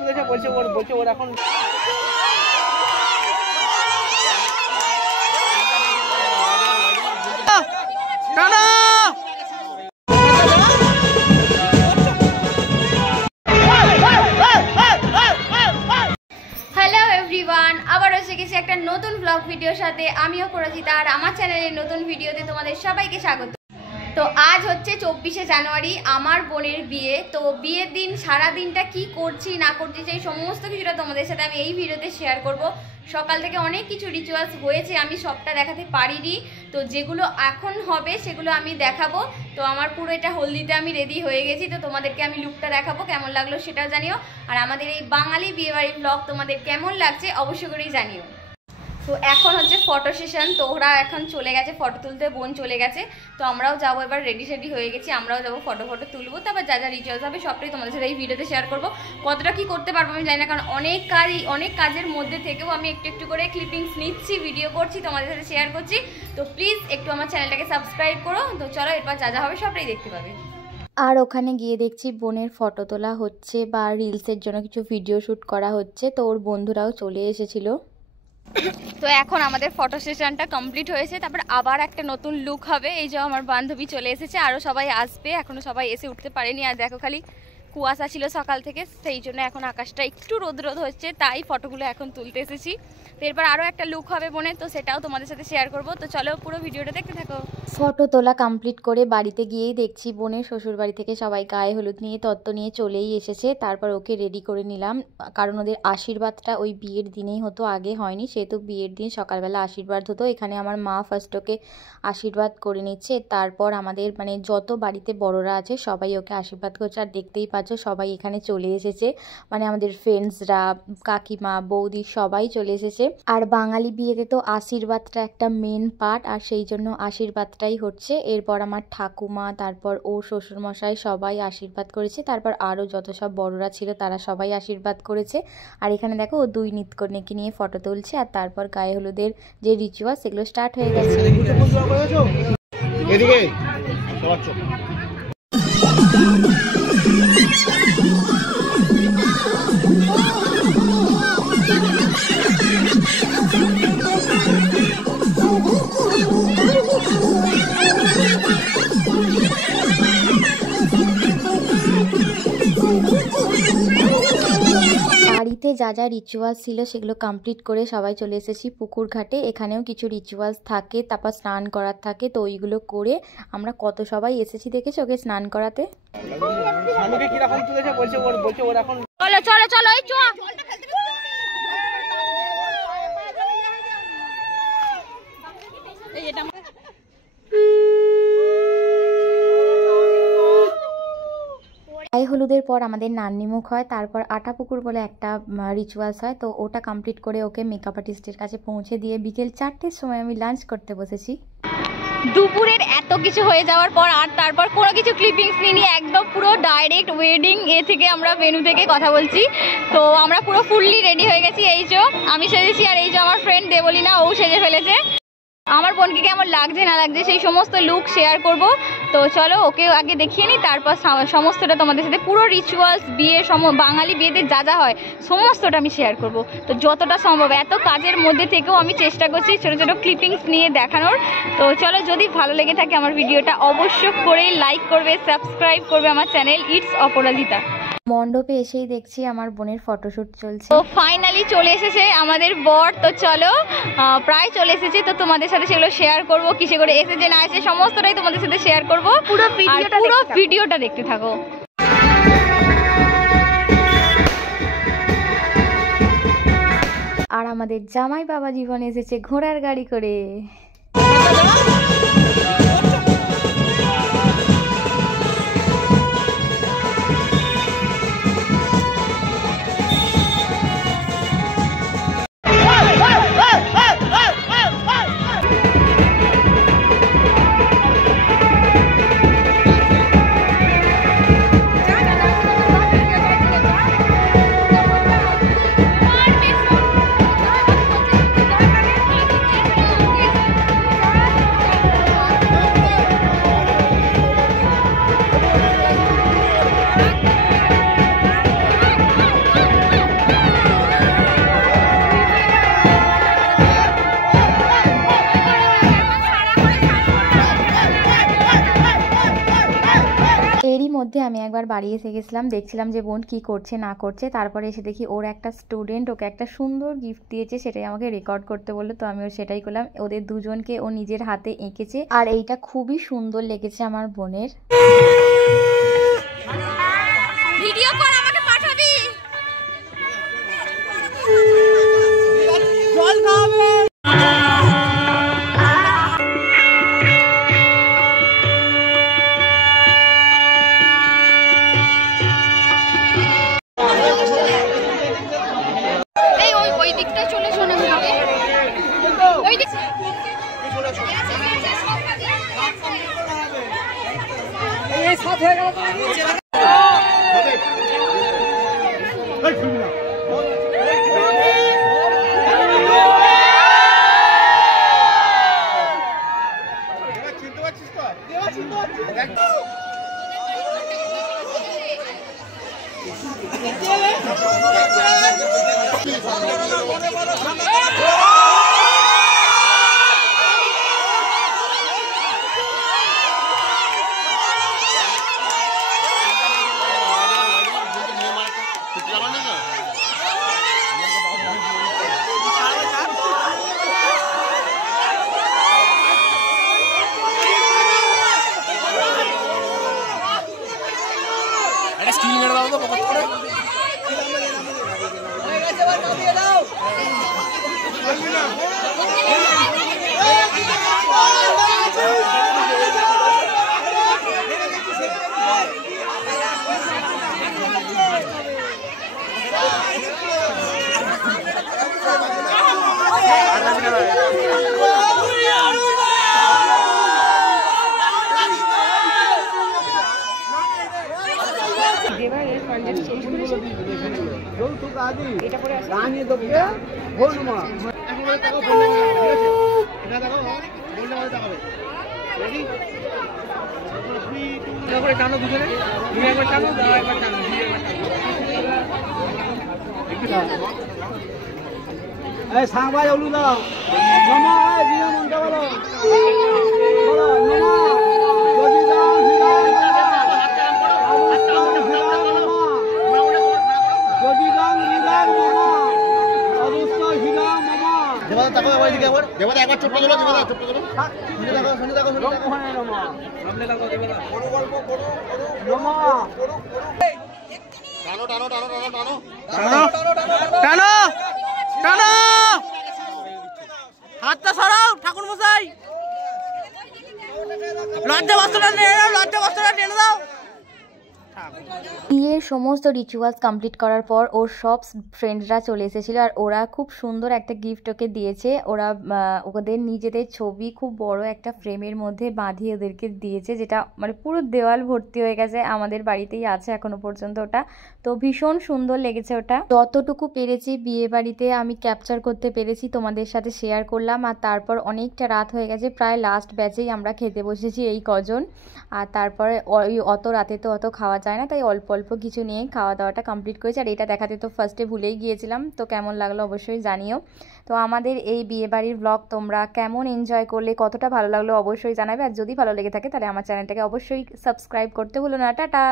তুলেছে, বলছে ওর এখন টানা। হ্যালো এভরিওয়ান, আবার এসে গেছি একটা নতুন ব্লগ ভিডিওর সাথে। আমিও পরাজিতা, আর আমার চ্যানেলের নতুন ভিডিওতে তোমাদের সবাইকে স্বাগত। তো আজ হচ্ছে 24শে জানুয়ারি, আমার বোনের বিয়ে। তো বিয়ের দিন সারা দিনটা কি করছি না করছি সেই সমস্ত কিছুটা তোমাদের সাথে আমি এই ভিডিওতে শেয়ার করব। সকাল থেকে অনেক কিছু রিচুয়ালস হয়েছে, আমি সবটা দেখাতে পারিনি। তো যেগুলো এখন হবে সেগুলো আমি দেখাবো। তো আমার পুরো এটা হলদিতে আমি রেডি হয়ে গেছি, তো তোমাদেরকে আমি লুকটা দেখাবো, কেমন লাগলো সেটাও জানিও। আর আমাদের এই বাঙালি বিয়েবাড়ির ব্লগ তোমাদের কেমন লাগছে অবশ্যই করেই জানিও। তো এখন হচ্ছে ফটো সেশন, তো ওরা এখন চলে গেছে ফটো তুলতে, বোন চলে গেছে। তো আমরাও যাবো, এবার রেডি সেডি হয়ে গেছি, আমরাও যাবো ফটো তুলবো। তারপর যা যা রিচুয়ালস হবে সবটাই তোমাদের সাথে এই ভিডিওতে শেয়ার করবো। কতটা কি করতে পারবো আমি জানি না, কারণ অনেক কাজের মধ্যে থেকেও আমি একটু একটু করে ক্লিপিংস নিচ্ছি, ভিডিও করছি, তোমাদের সাথে শেয়ার করছি। তো প্লিজ একটু আমার চ্যানেলটাকে সাবস্ক্রাইব করো। তো চলো এরপর যা যা হবে সবটাই দেখতে পাবে। আর ওখানে গিয়ে দেখছি বোনের ফটো তোলা হচ্ছে বা রিলসের জন্য কিছু ভিডিও শ্যুট করা হচ্ছে। তো ওর বন্ধুরাও চলে এসেছিলো। তো এখন আমাদের ফটো সেশনটা কমপ্লিট হয়েছে, তারপর আবার একটা নতুন লুক হবে। এই যে আমার বান্ধবী চলে এসেছে, আরও সবাই আসবে, এখনও সবাই এসে উঠতে পারেনি। আর দেখো খালি কুয়াশা ছিল সকাল থেকে, সেই জন্য এখন আকাশটা একটু রোদ হচ্ছে, তাই ফটোগুলো এখন তুলতে এসেছি। তো এরপর আরও একটা লুক হবে বোনের, তো সেটাও তোমাদের সাথে শেয়ার করবো। তো চলো পুরো ভিডিওটা দেখতে থাকো। ফটো তোলা কমপ্লিট করে বাড়িতে গিয়েই দেখছি বোনের শ্বশুর বাড়ি থেকে সবাই গায়ে হলুদ নিয়ে তত্ত্ব নিয়ে চলেই এসেছে। তারপর ওকে রেডি করে নিলাম, কারণ ওদের আশীর্বাদটা ওই বিয়ের দিনেই হতো, আগে হয়নি। সেহেতু বিয়ের দিন সকালবেলা আশীর্বাদ হতো। এখানে আমার মা ফার্স্ট ওকে আশীর্বাদ করে নিচ্ছে, তারপর আমাদের মানে যত বাড়িতে বড়রা আছে সবাই ওকে আশীর্বাদ করছে। আর দেখতেই পাচ্ছ সবাই এখানে চলে এসেছে, মানে আমাদের ফ্রেন্ডসরা, কাকিমা, বৌদি সবাই চলে এসেছে। আর বাঙালি বিয়েতে তো আশীর্বাদটা একটা মেন পার্ট, আর সেই জন্য আশীর্বাদটাই হচ্ছে। এরপর আমার ঠাকুমা, তারপর ও শ্বশুরমশাই সবাই আশীর্বাদ করেছে। তারপর আরও যত সব বড়রা ছিল তারা সবাই আশীর্বাদ করেছে। আর এখানে দেখো ও দুই নৃত্যকন্যাকে নিয়ে ফটো তুলছে। আর তারপর গায়ে হলুদের যে রিচুয়াল সেগুলো স্টার্ট হয়ে গেছে। বাড়িতে যা যা রিচুয়ালস ছিল সেগুলো কমপ্লিট করে সবাই চলে এসেছি পুকুর ঘাটে। এখানেও কিছু রিচুয়ালস থাকে, তারপর স্নান করার থাকে। তো ওইগুলো করে আমরা কত সবাই এসেছি দেখেছি ওকে স্নান করাতে। চলো চলো চলো, এই চো। গায়ে হলুদের পর আমাদের নান্নিমুখ হয়, তারপর আটা পুকুর বলে একটা রিচুয়ালস হয়। তো ওটা কমপ্লিট করে ওকে মেকআপ আর্টিস্টের কাছে পৌঁছে দিয়ে বিকেল 4টের সময় আমি লাঞ্চ করতে বসেছি। দুপুরের এত কিছু হয়ে যাওয়ার পর আর তারপর কোনো কিছু ক্লিপিংস নিয়ে একদম পুরো ডাইরেক্ট ওয়েডিং থেকে আমরা ভেন্যু থেকে কথা বলছি। তো আমরা পুরো ফুললি রেডি হয়ে গেছি। এই যে আমি সেজেছি, আর এই যে আমার ফ্রেন্ড দেবলিনা, ও সেজে ফেলেছে। আমার বোনকে কেমন লাগছে না লাগছে সেই সমস্ত লুক শেয়ার করব। তো চলো ওকে আগে দেখিয়ে নিই, তারপর সমস্তটা তোমাদের সাথে পুরো রিচুয়ালস বিয়ে বাঙালি বিয়েতে যা যা হয় সমস্তটা আমি শেয়ার করব। তো যতটা সম্ভব এত কাজের মধ্যে থেকেও আমি চেষ্টা করছি ছোটো ছোটো ক্লিপিংস নিয়ে দেখানোর। তো চলো, যদি ভালো লেগে থাকে আমার ভিডিওটা অবশ্যই করে লাইক করবে, সাবস্ক্রাইব করবে আমার চ্যানেল ইটস অপরাজিতা। মণ্ডপে এসেই দেখছি আমার বোনের ফটোশ্যুট চলছে। তো ফাইনালি চলে এসেছে আমাদের বর। তো চলো প্রায় চলে এসেছে, তো তোমাদের সাথে সেগুলো শেয়ার করব, কিসে করে এসেছে না এসে সমস্তটাই তোমাদের সাথে শেয়ার করব। পুরো ভিডিওটা দেখতে থাকো। আর আমাদের জামাই বাবা জীবন এসেছে ঘোড়ার গাড়ি করে। মধ্যে আমি একবার বাড়ি এসে গেছিলাম, দেখছিলাম যে বোন কি করছে না করছে। তারপরে এসে দেখি ওর একটা স্টুডেন্ট ওকে একটা সুন্দর গিফট দিয়েছে, সেটাই আমাকে রেকর্ড করতে বললো। তো আমিও সেটাই করলাম। ওদের দুজনকে ও নিজের হাতে এঁকেছে, আর এইটা খুবই সুন্দর লেগেছে আমার বোনের। ভিডিও কর, আমাকে পাঠাবি। জল খাবে। এই ওই দিকটা চলে শোনা ওই দিক এই সাথ হয়ে গেল চিনতে পারছিস তো? চিনতে পারছিস? একটা স্টিল মেরে দাও তো পকেট করে। টানো দুজনে, তুমি একবার টানো, দাও একবার টানো, এই সাংবাই ওলু দাও মামা, এই বিনা মনটা বলো বলো মামা, যদি দাও হিরাম যদি দাও হিরাম মামা, অবশ্যই হিরাম মামা। দেবাদা তাকাও ওইদিকে একবার, দেবাদা একবার চুপ করে দাও, দেবাদা চুপ করে দাও, শুনে দেখো শুনে দেখো শুনে দেখো মামা, সামনে দেখো দেবাদা, বড় গল্প করো মামা, টানো টানো টানো টানো টানো টানো টানো টানো, হাতটা সরাও ঠাকুর মশাই, লজ্জা বস্ত্রটা নিয়ে নাও, লজ্জা বস্ত্রটা টেনে দাও। বিয়ের সমস্ত রিচুয়ালস কমপ্লিট করার পর ওর সব ফ্রেন্ডরা চলে এসেছিলো, আর ওরা খুব সুন্দর একটা গিফট ওকে দিয়েছে। ওরা ওদের নিজেদের ছবি খুব বড় একটা ফ্রেমের মধ্যে বাঁধিয়ে ওদেরকে দিয়েছে, যেটা মানে পুরো দেওয়াল ভর্তি হয়ে গেছে। আমাদের বাড়িতেই আছে এখনো পর্যন্ত ওটা। তো ভীষণ সুন্দর লেগেছে ওটা। যতটুকু পেরেছি বিয়ে বাড়িতে আমি ক্যাপচার করতে পেরেছি তোমাদের সাথে শেয়ার করলাম। আর তারপর অনেকটা রাত হয়ে গেছে, প্রায় লাস্ট ব্যাচেই আমরা খেতে বসেছি এই কজন। আর তারপরে ওই অত রাতে তো অত খাওয়া যায় না, তাই অল্প অল্প কিছু নিয়ে খাওয়া দাওয়াটা কমপ্লিট করেছি। আর এটা দেখাতে তো ফার্স্টে ভুলেই গিয়েছিলাম। তো কেমন লাগলো অবশ্যই জানিও। তো আমাদের এই বিয়েবাড়ির ব্লগ তোমরা কেমন এনজয় করলে, কতটা ভালো লাগলো অবশ্যই জানাবে। আর যদি ভালো লেগে থাকে তাহলে আমার চ্যানেলটাকে অবশ্যই সাবস্ক্রাইব করতে ভুলো না। টাটা।